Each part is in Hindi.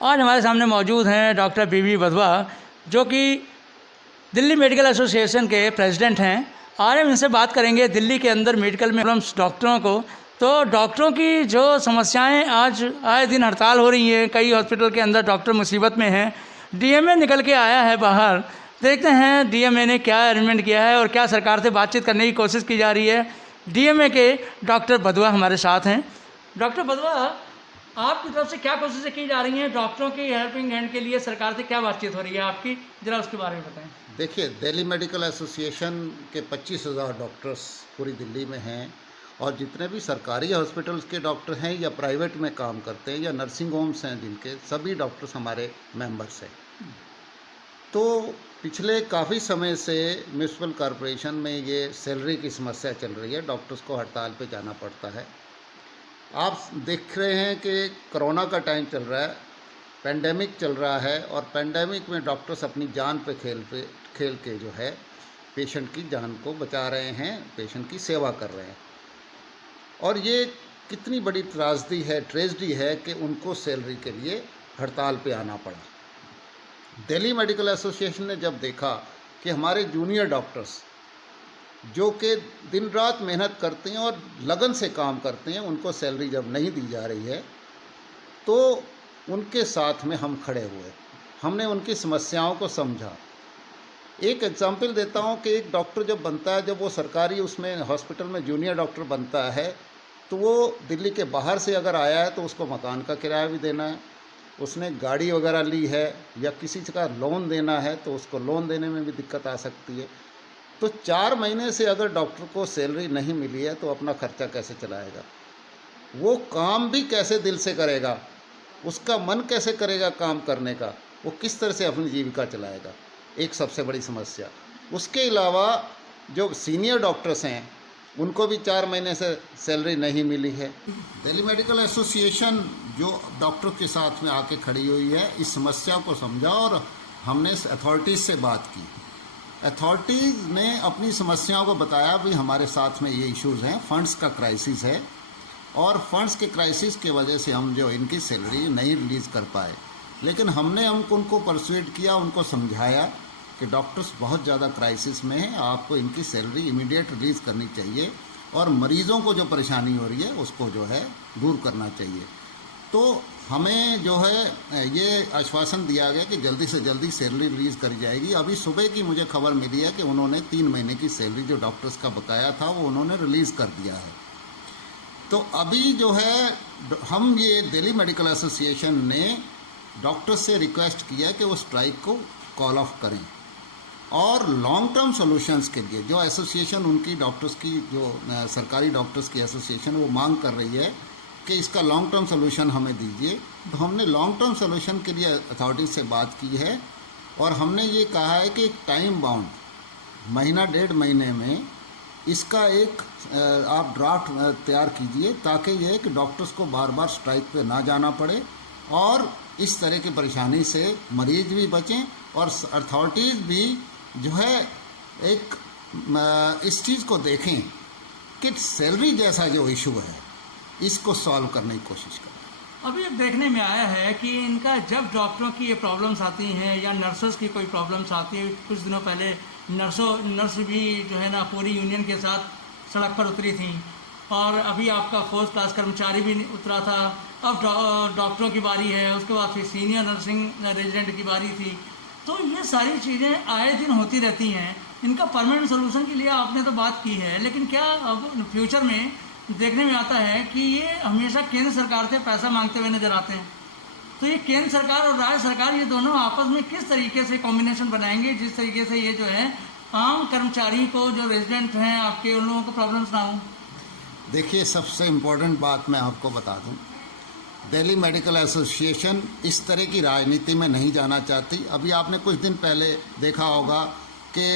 आज हमारे सामने मौजूद हैं डॉक्टर बीबी बधवा, जो कि दिल्ली मेडिकल एसोसिएशन के प्रेसिडेंट हैं। आज हम इनसे बात करेंगे दिल्ली के अंदर मेडिकल में प्रॉब्लम्स डॉक्टरों को। तो डॉक्टरों की जो समस्याएं आज आए दिन हड़ताल हो रही हैं, कई हॉस्पिटल के अंदर डॉक्टर मुसीबत में हैं। डीएमए निकल के आया है बाहर, देखते हैं डीएमए ने क्या अरेंजमेंट किया है और क्या सरकार से बातचीत करने की कोशिश की जा रही है। डीएमए के डॉक्टर बधवा हमारे साथ हैं। डॉक्टर बधवा, आपकी तरफ से क्या कोशिशें की जा रही हैं डॉक्टरों की हेल्पिंग हैंड के लिए? सरकार से क्या बातचीत हो रही है आपकी, ज़रा उसके बारे में बताएं। देखिए, दिल्ली मेडिकल एसोसिएशन के 25,000 डॉक्टर्स पूरी दिल्ली में हैं, और जितने भी सरकारी हॉस्पिटल्स के डॉक्टर हैं या प्राइवेट में काम करते हैं या नर्सिंग होम्स हैं जिनके, सभी डॉक्टर्स हमारे मेंबर्स हैं। तो पिछले काफ़ी समय से म्यूनसिपल कॉरपोरेशन में ये सैलरी की समस्या चल रही है, डॉक्टर्स को हड़ताल पे जाना पड़ता है। आप देख रहे हैं कि कोरोना का टाइम चल रहा है, पेंडेमिक चल रहा है, और पेंडेमिक में डॉक्टर्स अपनी जान पे खेल के जो है पेशेंट की जान को बचा रहे हैं, पेशेंट की सेवा कर रहे हैं। और ये कितनी बड़ी ट्रेजेडी है कि उनको सैलरी के लिए हड़ताल पे आना पड़ा। दिल्ली मेडिकल एसोसिएशन ने जब देखा कि हमारे जूनियर डॉक्टर्स जो कि दिन रात मेहनत करते हैं और लगन से काम करते हैं, उनको सैलरी जब नहीं दी जा रही है, तो उनके साथ में हम खड़े हुए। हमने उनकी समस्याओं को समझा। एक एग्जांपल देता हूं कि एक डॉक्टर जब बनता है, जब वो सरकारी उसमें हॉस्पिटल में जूनियर डॉक्टर बनता है, तो वो दिल्ली के बाहर से अगर आया है तो उसको मकान का किराया भी देना है, उसने गाड़ी वगैरह ली है या किसी का लोन देना है तो उसको लोन देने में भी दिक्कत आ सकती है। तो 4 महीने से अगर डॉक्टर को सैलरी नहीं मिली है तो अपना खर्चा कैसे चलाएगा, वो काम भी कैसे दिल से करेगा, उसका मन कैसे करेगा काम करने का, वो किस तरह से अपनी जीविका चलाएगा, एक सबसे बड़ी समस्या। उसके अलावा जो सीनियर डॉक्टर्स हैं उनको भी 4 महीने से सैलरी नहीं मिली है। दिल्ली मेडिकल एसोसिएशन जो डॉक्टर के साथ में आके खड़ी हुई है, इस समस्या को समझा और हमने अथॉरिटीज़ से बात की। अथॉरिटीज़ ने अपनी समस्याओं को बताया, भी हमारे साथ में ये इश्यूज़ हैं, फंड्स का क्राइसिस है, और फंड्स के क्राइसिस की वजह से हम जो इनकी सैलरी नहीं रिलीज़ कर पाए। लेकिन हमने उनको परसुएड किया, उनको समझाया कि डॉक्टर्स बहुत ज़्यादा क्राइसिस में हैं, आपको इनकी सैलरी इमीडिएट रिलीज़ करनी चाहिए, और मरीज़ों को जो परेशानी हो रही है उसको जो है दूर करना चाहिए। तो हमें जो है ये आश्वासन दिया गया कि जल्दी से जल्दी सैलरी रिलीज़ करी जाएगी। अभी सुबह की मुझे खबर मिली है कि उन्होंने 3 महीने की सैलरी जो डॉक्टर्स का बकाया था वो उन्होंने रिलीज़ कर दिया है। तो अभी जो है हम ये दिल्ली मेडिकल एसोसिएशन ने डॉक्टर्स से रिक्वेस्ट किया कि वो स्ट्राइक को कॉल ऑफ करें, और लॉन्ग टर्म सॉल्यूशंस के लिए जो एसोसिएशन उनकी डॉक्टर्स की, जो सरकारी डॉक्टर्स की एसोसिएशन वो मांग कर रही है कि इसका लॉन्ग टर्म सॉल्यूशन हमें दीजिए। तो हमने लॉन्ग टर्म सॉल्यूशन के लिए अथॉरिटी से बात की है, और हमने ये कहा है कि एक टाइम बाउंड महीना 1.5 महीने में इसका एक आप ड्राफ्ट तैयार कीजिए, ताकि ये कि डॉक्टर्स को बार बार स्ट्राइक पे ना जाना पड़े, और इस तरह की परेशानी से मरीज भी बचें, और अथॉरिटीज़ भी जो है एक इस चीज़ को देखें कि सैलरी जैसा जो इशू है इसको सॉल्व करने की कोशिश करें। अभी अब देखने में आया है कि इनका जब डॉक्टरों की ये प्रॉब्लम्स आती हैं या नर्सेस की कोई प्रॉब्लम्स आती है, कुछ दिनों पहले नर्स भी जो है ना पूरी यूनियन के साथ सड़क पर उतरी थी, और अभी आपका 4th क्लास कर्मचारी भी उतरा था। अब डॉक्टरों की बारी है, उसके बाद फिर सीनियर नर्सिंग रेजिडेंट की बारी थी। तो ये सारी चीज़ें आए दिन होती रहती हैं। इनका परमानेंट सोल्यूशन के लिए आपने तो बात की है, लेकिन क्या अब फ्यूचर में देखने में आता है कि ये हमेशा केंद्र सरकार से पैसा मांगते हुए नजर आते हैं? तो ये केंद्र सरकार और राज्य सरकार ये दोनों आपस में किस तरीके से कॉम्बिनेशन बनाएंगे जिस तरीके से ये जो है आम कर्मचारी को, जो रेजिडेंट हैं आपके, उन लोगों को प्रॉब्लम्स ना हो? देखिए, सबसे इम्पोर्टेंट बात मैं आपको बता दूं, दिल्ली मेडिकल एसोसिएशन इस तरह की राजनीति में नहीं जाना चाहती। अभी आपने कुछ दिन पहले देखा होगा कि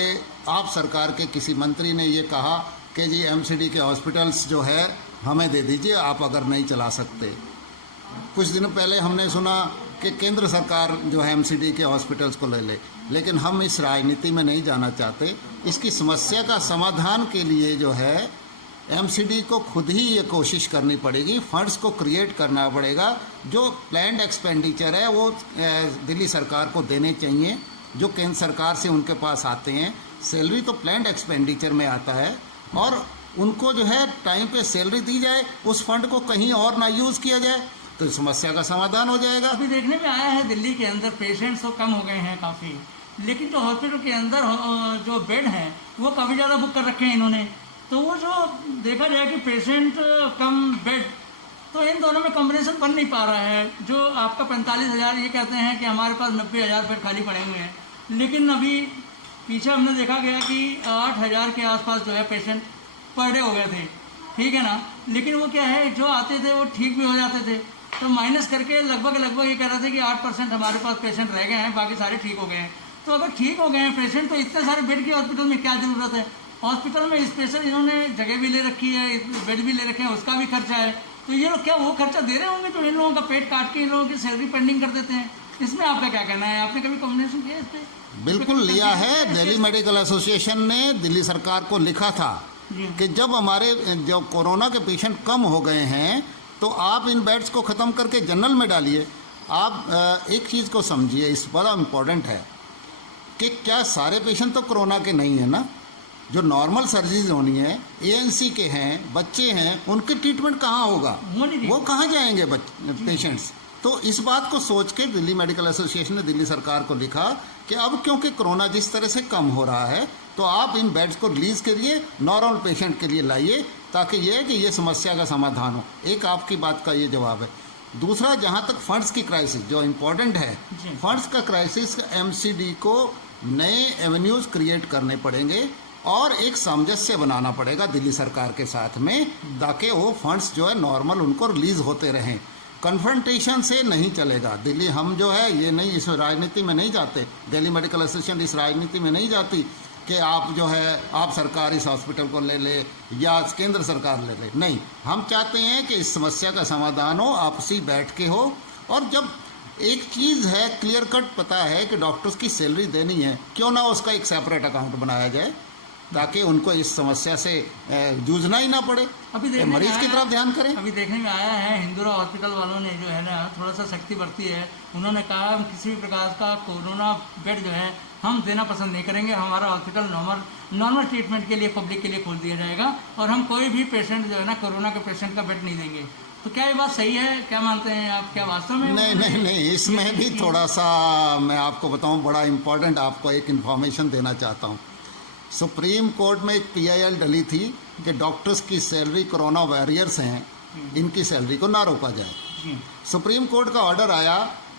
आप सरकार के किसी मंत्री ने ये कहा कि जी एमसीडी के हॉस्पिटल्स जो है हमें दे दीजिए, आप अगर नहीं चला सकते। कुछ दिनों पहले हमने सुना कि केंद्र सरकार जो है एमसीडी के हॉस्पिटल्स को ले ले। लेकिन हम इस राजनीति में नहीं जाना चाहते। इसकी समस्या का समाधान के लिए जो है एमसीडी को खुद ही ये कोशिश करनी पड़ेगी, फंड्स को क्रिएट करना पड़ेगा। जो प्लान्ड एक्सपेंडिचर है वो दिल्ली सरकार को देने चाहिए, जो केंद्र सरकार से उनके पास आते हैं। सैलरी तो प्लान्ड एक्सपेंडिचर में आता है, और उनको जो है टाइम पे सैलरी दी जाए, उस फंड को कहीं और ना यूज़ किया जाए, तो इस समस्या का समाधान हो जाएगा। अभी देखने में आया है दिल्ली के अंदर पेशेंट्स तो कम हो गए हैं काफ़ी, लेकिन जो हॉस्पिटल के अंदर जो बेड हैं वो काफ़ी ज़्यादा बुक कर रखे हैं इन्होंने। तो वो जो देखा जाए कि पेशेंट कम बेड, तो इन दोनों में कॉम्बिनेशन बन नहीं पा रहा है। जो आपका 45,000 ये कहते हैं कि हमारे पास 90,000 बेड खाली पड़े हुए हैं, लेकिन अभी पीछे हमने देखा गया कि 8,000 के आसपास जो है पेशेंट पर डे हो गए थे, ठीक है ना। लेकिन वो क्या है, जो आते थे वो ठीक भी हो जाते थे, तो माइनस करके लगभग ये कह रहे थे कि 8% हमारे पास पेशेंट रह गए हैं, बाकी सारे ठीक हो गए हैं। तो अगर ठीक हो गए हैं पेशेंट, तो इतने सारे बेड की हॉस्पिटल में क्या ज़रूरत है। हॉस्पिटल में स्पेशल इन्होंने जगह भी ले रखी है, बेड भी ले रखे हैं, उसका भी खर्चा है। तो ये लोग क्या वो खर्चा दे रहे होंगे जो इन लोगों का पेट काट के इन लोगों की सैलरी पेंडिंग कर देते हैं। इसमें आपका क्या कहना है, आपने कभी कॉम्बिनेशन किया इस पर? बिल्कुल लिया है। दिल्ली मेडिकल एसोसिएशन ने दिल्ली सरकार को लिखा था कि जब हमारे जो कोरोना के पेशेंट कम हो गए हैं, तो आप इन बेड्स को ख़त्म करके जनरल में डालिए। आप एक चीज़ को समझिए, इस बड़ा इम्पोर्टेंट है कि क्या सारे पेशेंट तो कोरोना के नहीं है ना। जो नॉर्मल सर्जरीज होनी है, एएनसी के हैं, बच्चे हैं, उनके ट्रीटमेंट कहाँ होगा, वो कहाँ जाएंगे पेशेंट्स। तो इस बात को सोच के दिल्ली मेडिकल एसोसिएशन ने दिल्ली सरकार को लिखा कि अब क्योंकि कोरोना जिस तरह से कम हो रहा है, तो आप इन बेड्स को रिलीज़ करिए, नॉर्मल पेशेंट के लिए लाइए, ताकि ये है कि ये समस्या का समाधान हो। एक आपकी बात का ये जवाब है। दूसरा, जहाँ तक फंड्स की क्राइसिस जो इम्पोर्टेंट है, फंड्स का क्राइसिस, एमसीडी को नए एवेन्यूज़ क्रिएट करने पड़ेंगे और एक सामंजस्य बनाना पड़ेगा दिल्ली सरकार के साथ में, ताकि वो फंड्स जो है नॉर्मल उनको रिलीज़ होते रहें। कन्फ्रंटेशन से नहीं चलेगा। दिल्ली हम जो है ये नहीं, इस राजनीति में नहीं जाते, दिल्ली मेडिकल एसोसिएशन इस राजनीति में नहीं जाती कि आप जो है आप सरकार इस हॉस्पिटल को ले ले या केंद्र सरकार ले ले। नहीं, हम चाहते हैं कि इस समस्या का समाधान हो, आपसी बैठ के हो। और जब एक चीज़ है क्लियर कट पता है कि डॉक्टर्स की सैलरी देनी है, क्यों ना उसका एक सेपरेट अकाउंट बनाया जाए, ताकि उनको इस समस्या से जूझना ही ना पड़े, अभी मरीज की तरफ ध्यान करें। अभी देखने में आया है हिंदुरा हॉस्पिटल वालों ने जो है ना थोड़ा सा सख्ती बरती है। उन्होंने कहा हम किसी भी प्रकार का कोरोना बेड जो है हम देना पसंद नहीं करेंगे, हमारा हॉस्पिटल नॉर्मल ट्रीटमेंट के लिए पब्लिक के लिए खोल दिया जाएगा, और हम कोई भी पेशेंट जो है ना कोरोना के पेशेंट का बेड नहीं देंगे। तो क्या ये बात सही है, क्या मानते हैं आप, क्या वास्तव में? नहीं, इसमें भी थोड़ा सा मैं आपको बताऊं, बड़ा इम्पोर्टेंट आपको एक इन्फॉर्मेशन देना चाहता हूं। सुप्रीम कोर्ट में एक PIL डली थी कि डॉक्टर्स की सैलरी, कोरोना वॉरियर्स हैं, इनकी सैलरी को ना रोका जाए। सुप्रीम कोर्ट का ऑर्डर आया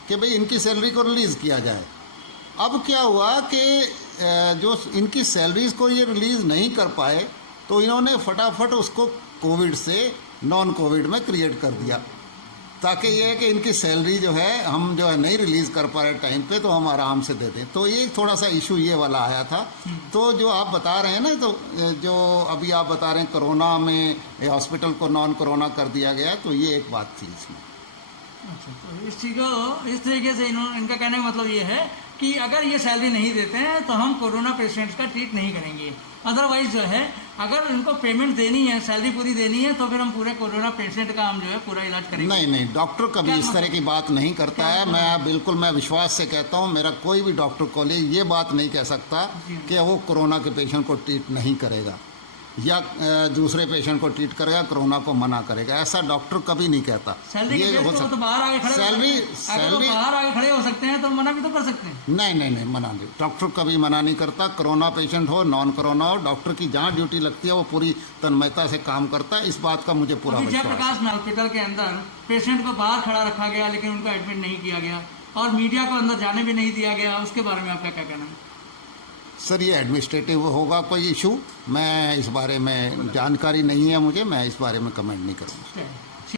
कि भाई इनकी सैलरी को रिलीज़ किया जाए। अब क्या हुआ कि जो इनकी सैलरीज को ये रिलीज़ नहीं कर पाए, तो इन्होंने फटाफट उसको कोविड से नॉन कोविड में क्रिएट कर दिया, ताकि ये है कि इनकी सैलरी जो है हम जो है नहीं रिलीज़ कर पा रहे टाइम पे, तो हम आराम से दे दें। तो ये थोड़ा सा इशू ये वाला आया था। तो जो आप बता रहे हैं ना, तो जो अभी आप बता रहे हैं कोरोना में हॉस्पिटल को नॉन कोरोना कर दिया गया, तो ये एक बात थी इसमें। अच्छा, तो इस चीज़ को इस तरीके से इनका कहने का मतलब ये है कि अगर ये सैलरी नहीं देते हैं तो हम कोरोना पेशेंट्स का ट्रीट नहीं करेंगे। अदरवाइज जो है अगर इनको पेमेंट देनी है, सैलरी पूरी देनी है, तो फिर हम पूरे कोरोना पेशेंट का हम जो है पूरा इलाज करेंगे। नहीं, डॉक्टर कभी इस तरह की बात नहीं करता है। मैं विश्वास से कहता हूँ, मेरा कोई भी डॉक्टर कॉलेज ये बात नहीं कह सकता कि वो कोरोना के पेशेंट को ट्रीट नहीं करेगा या दूसरे पेशेंट को ट्रीट करेगा, कोरोना को मना करेगा। ऐसा डॉक्टर कभी नहीं कहता। ये हो सकता, तो बाहर आगे खड़े बाहर आगे खड़े हो सकते हैं, तो मना भी तो कर सकते हैं। नहीं, मना नहीं, डॉक्टर कभी मना नहीं करता। कोरोना पेशेंट हो, नॉन कोरोना हो, डॉक्टर की जहाँ ड्यूटी लगती है वो पूरी तन्मयता से काम करता है। इस बात का मुझे पूरा विश्वास है। जयप्रकाश हॉस्पिटल के अंदर पेशेंट को बाहर खड़ा रखा गया, लेकिन उनका एडमिट नहीं किया गया और मीडिया को अंदर जाने भी नहीं दिया गया, उसके बारे में आपका क्या कहना है? सर, ये एडमिनिस्ट्रेटिव होगा कोई इशू, मैं इस बारे में जानकारी नहीं है मुझे, मैं इस बारे में कमेंट नहीं करूँगा।